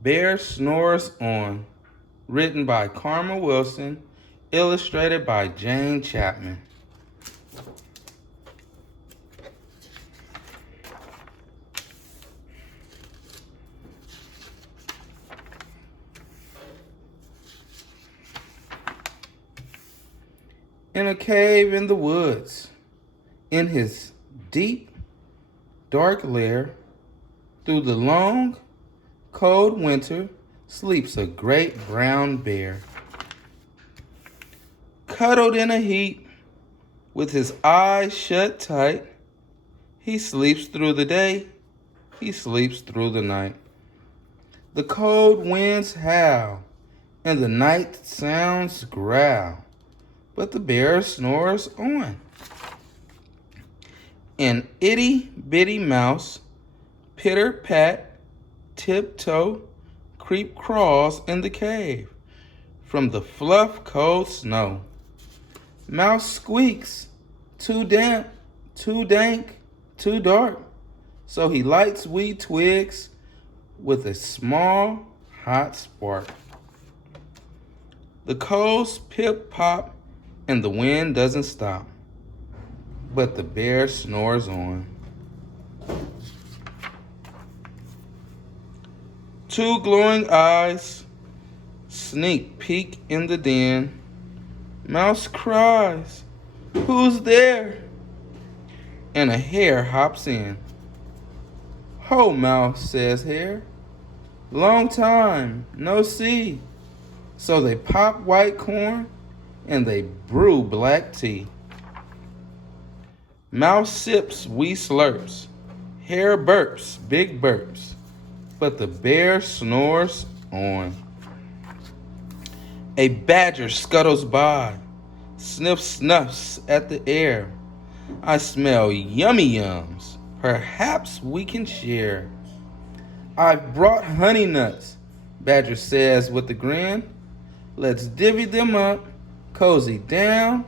Bear Snores On, written by Karma Wilson, illustrated by Jane Chapman. In a cave in the woods, in his deep, dark lair, through the long, cold winter, sleeps a great brown bear. Cuddled in a heap, with his eyes shut tight, he sleeps through the day, he sleeps through the night. The cold winds howl, and the night sounds growl, but the bear snores on. An itty-bitty mouse, pitter-pat, tiptoe, creep crawls in the cave from the fluff cold snow. Mouse squeaks, too damp, too dank, too dark, so he lights wee twigs with a small hot spark. The coals pip-pop and the wind doesn't stop, but the bear snores on. Two glowing eyes sneak peek in the den. Mouse cries, "Who's there?" And a hare hops in. "Ho, Mouse," says Hare. "Long time, no see." So they pop white corn and they brew black tea. Mouse sips wee slurps. Hare burps, big burps. But the bear snores on. A badger scuttles by, snuffs at the air. "I smell yummy yums, perhaps we can share." "I've brought honey nuts," Badger says with a grin. "Let's divvy them up, cozy down,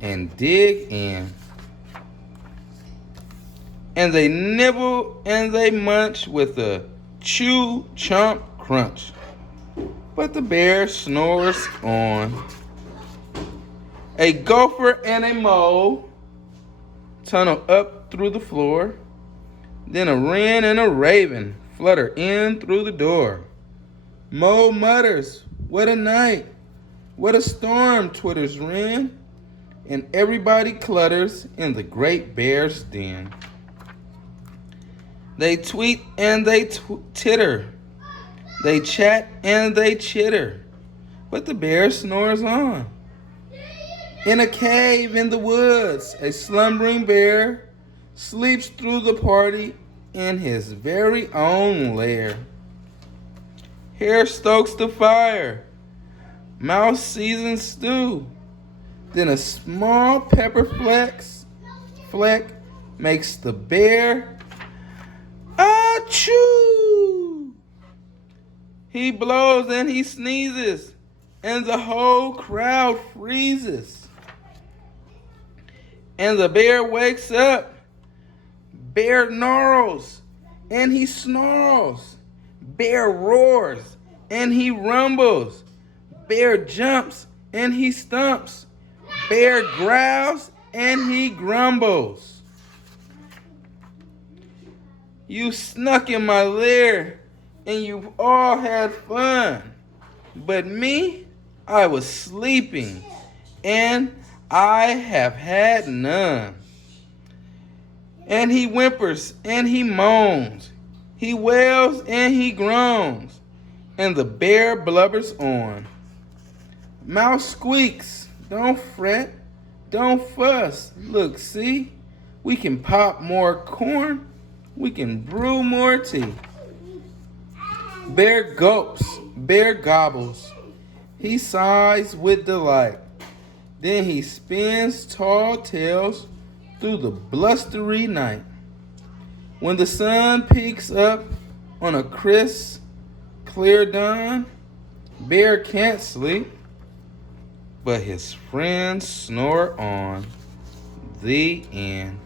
and dig in." And they nibble and they munch with a chew, chomp, crunch. But the bear snores on. A gopher and a mole tunnel up through the floor. Then a wren and a raven flutter in through the door. Mole mutters, "What a night! What a storm!" twitters wren. And everybody clutters in the great bear's den. They tweet and they titter. They chat and they chitter. But the bear snores on. In a cave in the woods, a slumbering bear sleeps through the party in his very own lair. Hare stokes the fire. Mouse seasons stew. Then a small pepper fleck makes the bear achoo! He blows and he sneezes, and the whole crowd freezes. And the bear wakes up. Bear gnarls and he snarls. Bear roars and he rumbles. Bear jumps and he stumps. Bear growls and he grumbles. You snuck in my lair and you've all had fun. But me, I was sleeping and I have had none. And he whimpers and he moans. He wails and he groans. And the bear blubbers on. Mouse squeaks, "Don't fret, don't fuss. Look, see, we can pop more corn. We can brew more tea." Bear gulps, bear gobbles. He sighs with delight. Then he spins tall tales through the blustery night. When the sun peeks up on a crisp, clear dawn, Bear can't sleep, but his friends snore on. The end.